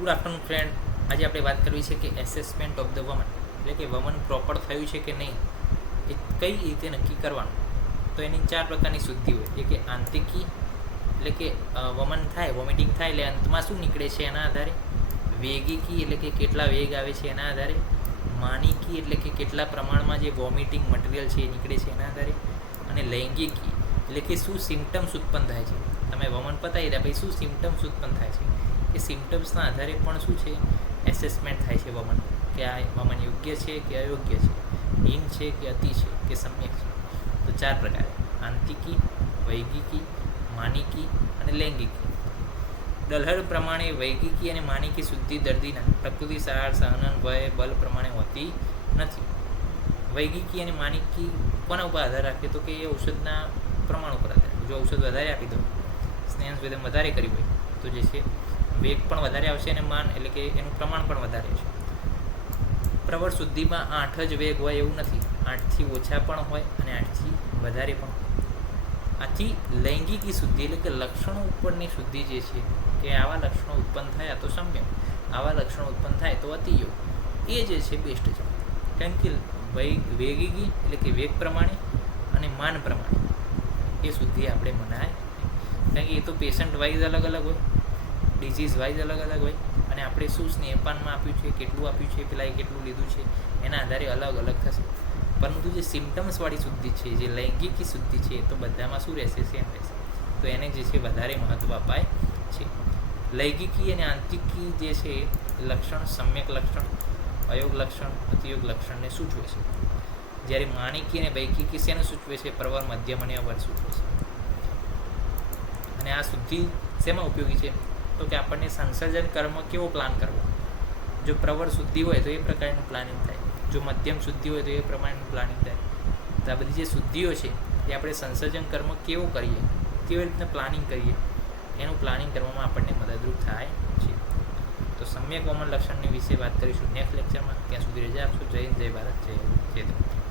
Good afternoon friend. આજે આપણે વાત કરવી છે કે એસેસમેન્ટ ઓફ ધ વમન, એટલે કે વમન પ્રોપર થયું છે કે નહીં એ કઈ રીતે નક્કી કરવાનું. તો એની 4 પ્રકારની શુદ્ધિ હોય, જે કે આંતિકી, એટલે કે વમન થાય, વોમિટિંગ થાય એટલે અંતમાં શું નીકળે છે એના આધારે. વેગિકી એટલે કે કેટલા વેગ આવે છે એના આધારે. માનિકી એટલે કે કેટલા પ્રમાણમાં જે વોમિટિંગ મટીરિયલ છે એ નીકળે છે એના આધારે. અને લૈંગિકી એટલે કે શું સિમ્ટમ્સ ઉત્પન્ન થાય છે. તમે વમન પતાવી દે પછી શું સિમ્ટમ્સ ઉત્પન્ન થાય છે એ સિમ્ટમ્સના આધારે પણ શું છે એસેસમેન્ટ થાય છે વમન, કે આ વમન યોગ્ય છે કે અયોગ્ય છે, હીન છે કે અતિ છે કે સમ્યક છે. તો 4 પ્રકાર: આંતિકી, વૈગિકી, માનિકી અને લૈંગિકી. દલહર પ્રમાણે વૈગિકી અને માનિકી શુદ્ધિ દર્દીના પ્રકૃતિ, સાર, સહનન, વય, બલ પ્રમાણે હોતી નથી. વૈગિકી અને માનિકી કોના ઉપર આધાર રાખે તો કે એ ઔષધના પ્રમાણ ઉપર આધાર. જો ઔષધ વધારે આપી દો, સ્નેહસંવેદન વધારે કર્યું હોય તો જે છે વેગ પણ વધારે આવશે અને માન એટલે કે એનું પ્રમાણ પણ વધારે છે. પ્રવર શુદ્ધિમાં 8 જ વેગ હોય એવું નથી, 8થી ઓછા પણ હોય અને 8થી વધારે પણ હોય. આથી લૈંગિકી શુદ્ધિ એટલે કે લક્ષણો ઉપરની શુદ્ધિ જે છે કે આવા લક્ષણો ઉત્પન્ન થયા તો સમ્યક, આવા લક્ષણો ઉત્પન્ન થાય તો અતિયોગ, એ જે છે બેસ્ટ છે. કારણ કે વેગિકી એટલે કે વેગ પ્રમાણે અને માન પ્રમાણે એ શુદ્ધિ આપણે મનાય, કારણ કે એ તો પેશન્ટ વાઇઝ અલગ અલગ હોય, ડિઝીઝ વાઇઝ અલગ અલગ હોય, અને આપણે શું સ્નેહપાનમાં આપ્યું છે, કેટલું આપ્યું છે, પેલાએ કેટલું લીધું છે એના આધારે અલગ અલગ થશે. પરંતુ જે સિમ્ટમ્સવાળી શુદ્ધિ છે, જે લૈંગિકી શુદ્ધિ છે, તો બધામાં શું રહેશે, સેમ રહેશે. તો એને જે છે વધારે મહત્ત્વ અપાય છે. લૈંગિકી અને આંતિકી જે છે લક્ષણ સમ્યક લક્ષણ, અયોગ લક્ષણ, અતિયોગ લક્ષણને સૂચવે છે. જ્યારે માનિકી અને વૈગિકી શેને સૂચવે છે, પ્રવર, મધ્યમ અને અવર સૂચવે છે. અને આ શુદ્ધિ શેમાં ઉપયોગી છે તો કે આપણને સંસર્જન કર્મ કેવો પ્લાન કરવો. જો પ્રવર શુદ્ધિ હોય તો એ પ્રકારનું પ્લાનિંગ થાય, જો મધ્યમ શુદ્ધિ હોય તો એ પ્રમાણેનું પ્લાનિંગ થાય. તો આ બધી જે શુદ્ધિઓ છે એ આપણે સંસર્જન કર્મ કેવો કરીએ, કેવી રીતના પ્લાનિંગ કરીએ, એનું પ્લાનિંગ કરવામાં આપણને મદદરૂપ થાય છે. તો સમ્યક વમન લક્ષણની વિશે વાત કરીશું નેક્સ્ટ લેક્ચરમાં. ત્યાં સુધી રજા આપશો. જય હિન્દ, જય ભારત, જય ધન્યવાદ.